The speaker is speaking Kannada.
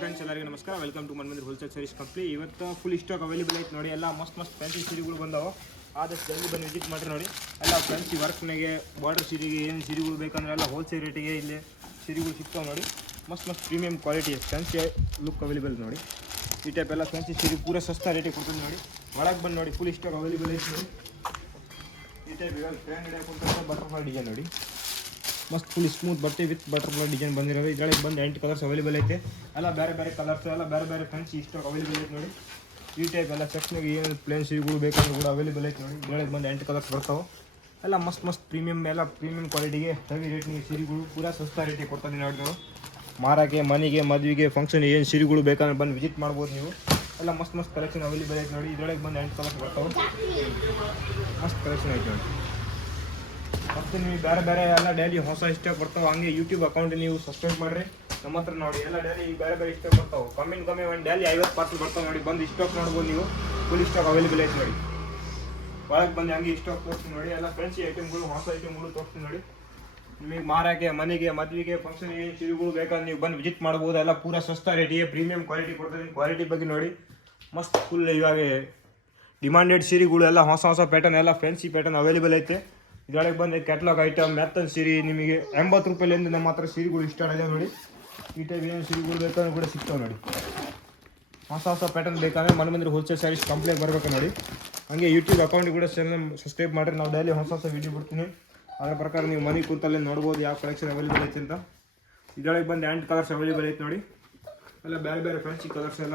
ಫ್ರೆಂಡ್ಸ್ ಎಲ್ಲರಿಗೂ ನಮಸ್ಕಾರ. Welcome to Manmandir wholesale service company. ಇವತ್ತು ಫುಲ್ ಸ್ಟಾಕ್ ಅವೈಲೇಬಲ್ ಐತೆ ನೋಡಿ. ಎಲ್ಲ ಮಸ್ತ್ ಫ್ಯಾನ್ಸಿ ಸೀರೆಗಳು ಬಂದಾವೆ. ಆದಷ್ಟು ಜಲ್ದಿ ಬಂದು ವಿಸಿಟ್ ಮಾಡಿರಿ ನೋಡಿ. ಎಲ್ಲ ಫ್ಯಾನ್ಸಿ ವರ್ಕ್ನಾಗೆ ಬಾರ್ಡರ್ ಸೀರೆಗೆ ಏನು ಸೀರೆಗಳು ಬೇಕಂದ್ರೆ ಎಲ್ಲ ಹೋಲ್ಸೇಲ್ ರೇಟಿಗೆ ಇಲ್ಲಿ ಸೀರೆಗಳು ಸಿಗ್ತಾವೆ ನೋಡಿ. ಮಸ್ತ್ premium quality fancy look available ನೋಡಿ. ಈ ಟೈಪ್ ಎಲ್ಲ ಫ್ಯಾನ್ಸಿ ಸೀರೆ ಪೂರ ಸಸ್ತಾ ರೇಟಿಗೆ ಕೊಡ್ತೀನಿ ನೋಡಿ. ಒಳಗೆ ಬಂದು ನೋಡಿ ಫುಲ್ ಸ್ಟಾಕ್ ಅವೈಲೇಬಲ್ ಐತೆ ನೋಡಿ. ಈ ಟೈಪ್ ಇವಾಗ ಫ್ಯಾನ್ ಹಿಡಿಯಾಕೊಂಡ್ರೆ ಬಟರ್ಫ್ಲೈ ಡಿಸೈನ್ ನೋಡಿ. ಮಸ್ತ್ ಫುಲ್ ಸ್ಮೂತ್ ಬಟ್ಟೆ ವಿತ್ ಬಟರ್ಫ್ಲೈ ಡಿಸೈನ್ ಬಂದಿರೋದು. ಇದರೊಳಗೆ ಬಂದು 8 ಕಲರ್ಸ್ ಅವೈಲೇಬಲ್ ಐತೆ. ಎಲ್ಲ ಬೇರೆ ಕಲರ್ಸ್ ಎಲ್ಲ ಬೇರೆ ಫ್ಯಾನ್ಸಿ ಸ್ಟಾಕ್ ಅವೈಲೇಬಲ್ ಐತೆ ನೋಡಿ. ಈ ಟೈಪ್ ಎಲ್ಲ ಸೆಕ್ಷನ್ಗೆ ಏನು ಪ್ಲೇನ್ ಸೀರೆಗಳು ಬೇಕಂದ್ರೆ ಕೂಡ ಅವೈಲೇಬಲ್ ಐತೆ ನೋಡಿ. ಇದರೊಳಗೆ ಬಂದು 8 ಕಲರ್ಸ್ ಬರ್ತಾವೆ. ಎಲ್ಲ ಮಸ್ತ್ ಪ್ರೀಮಿಯಮ್ ಕ್ವಾಲಿಟಿಗೆ ಹೆವಿ ರೇಟ್ನಿಗೆ ಸೀರೆಗಳು ಪೂರ ಸಸ್ತಾ ರೇಟಿಗೆ ಕೊಡ್ತಾನೆ ನೋಡಿ. ನೀವು ಮಾರಾಕೆ ಮನೆಗೆ ಮದುವೆಗೆ ಫಂಕ್ಷನ್ ಏನು ಸೀರೆಗಳು ಬೇಕಂದ್ರೆ ಬಂದು ವಿಸಿಟ್ ಮಾಡ್ಬೋದು ನೀವು. ಎಲ್ಲ ಮಸ್ತ್ ಕಲೆಕ್ಷನ್ ಅವೈಲೇಬಲ್ ಐತೆ ನೋಡಿ. ಇದರೊಳಗೆ ಬಂದು 8 ಕಲರ್ಸ್ ಬರ್ತಾವೆ. ಮಸ್ತ್ ಕಲೆಕ್ಷನ್ ಐತೆ ನೋಡಿ. ಮತ್ತು ನೀವು ಬೇರೆ ಎಲ್ಲ ಡೈಲಿ ಹೊಸ ಸ್ಟಾಕ್ ಬರ್ತಾವೆ. ಹಂಗೆ ಯೂಟ್ಯೂಬ್ ಅಕೌಂಟ್ ನೀವು ಸಬ್ಸ್ಕ್ರೈಬ್ ಮಾಡಿರಿ. ನಮ್ಮ ಹತ್ರ ನೋಡಿ ಎಲ್ಲ ಡೈಲಿ ಬೇರೆ ಸ್ಟಾಕ್ ಬರ್ತಾವೆ. ಕಮ್ಮಿ ಒಂದು ಡೈಲಿ 50 ಪಾರ್ಸಲ್ ಬರ್ತಾವೆ ನೋಡಿ. ಬಂದು ಸ್ಟಾಕ್ ನೋಡ್ಬೋದು ನೀವು. ಫುಲ್ ಸ್ಟಾಕ್ ಅವೈಲೇಬಲ್ ಐತೆ ನೋಡಿ. ಒಳಗೆ ಬಂದು ಹಂಗೆ ಸ್ಟಾಕ್ ತೋರಿಸ್ತೀನಿ ನೋಡಿ. ಎಲ್ಲ ಫ್ಯಾನ್ಸಿ ಐಟಮ್ಗಳು ಹೊಸ ಐಟಮ್ಗಳು ತೋರಿಸ್ತೀನಿ ನೋಡಿ. ನಿಮಗೆ ಮಾರಾಕೆ ಮನೆಗೆ ಮದುವೆಗೆ ಫಂಕ್ಷನ್ ಏನು ಸೀರೆಗಳು ಬೇಕಾದ್ರೆ ನೀವು ಬಂದು ವಿಸಿಟ್ ಮಾಡ್ಬೋದು. ಎಲ್ಲ ಪೂರ ಸಸ್ತಾ ರೇಟಿಗೆ ಪ್ರೀಮಿಯಮ್ ಕ್ವಾಲಿಟಿ ಕೊಡ್ತಾರೆ. ಕ್ವಾಲಿಟಿ ಬಗ್ಗೆ ನೋಡಿ ಮಸ್ತ್ ಫುಲ್ ಇವಾಗ ಡಿಮಾಂಡೆಡ್ ಸೀರೆಗಳು ಎಲ್ಲ ಹೊಸ ಪ್ಯಾಟರ್ನ್ ಎಲ್ಲ ಫ್ಯಾನ್ಸಿ ಪ್ಯಾಟರ್ನ್ ಅವೈಲೇಬಲ್ ಐತೆ. ಇದರೊಳಗೆ ಬಂದು ಕ್ಯಾಟ್ಲಾಗ್ ಐಟಮ್ ಮೆತ್ತನ್ ಸೀರೆ ನಿಮಗೆ 80 ರೂಪಾಯಿಲಿಂದ ನಮ್ಮ ಹತ್ರ ಸೀರೆಗಳು ಇಷ್ಟ ಇದೆ ನೋಡಿ. ಈ ಟೈಪ್ ಏನು ಸೀರೆಗಳು ಬೇಕಾದ್ರೆ ಕೂಡ ಸಿಗ್ತಾವೆ ನೋಡಿ. ಹೊಸ ಪ್ಯಾಟರ್ನ್ ಬೇಕಾದ್ರೆ ಮನ್ಮಂದಿರ ಹೋಲ್ಸೇಲ್ ಸರ್ವಿಸ್ ಕಂಪ್ನಿಗೆ ಬರಬೇಕು ನೋಡಿ. ಹಾಗೆ ಯೂಟ್ಯೂಬ್ ಅಕೌಂಟಿಗೆ ಕೂಡ ಸಬ್ಸ್ಕ್ರೈಬ್ ಮಾಡಿರಿ. ನಾವು ಡೈಲಿ ಹೊಸ ವೀಡಿಯೋ ಬಿಡ್ತೀನಿ. ಅದರ ಪ್ರಕಾರ ನೀವು ಮನೆ ಕೂತಲ್ಲೇ ನೋಡ್ಬೋದು ಯಾವ ಕಲೆಕ್ಷನ್ ಅವೈಲೇಬಲ್ ಐತೆ ಅಂತ. ಇದರೊಳಗೆ ಬಂದು 8 ಕಲರ್ಸ್ ಅವೈಲೇಬಲ್ ಐತೆ ನೋಡಿ. ಎಲ್ಲ ಬೇರೆ ಫ್ಯಾನ್ಸಿ ಕಲರ್ಸ್ ಎಲ್ಲ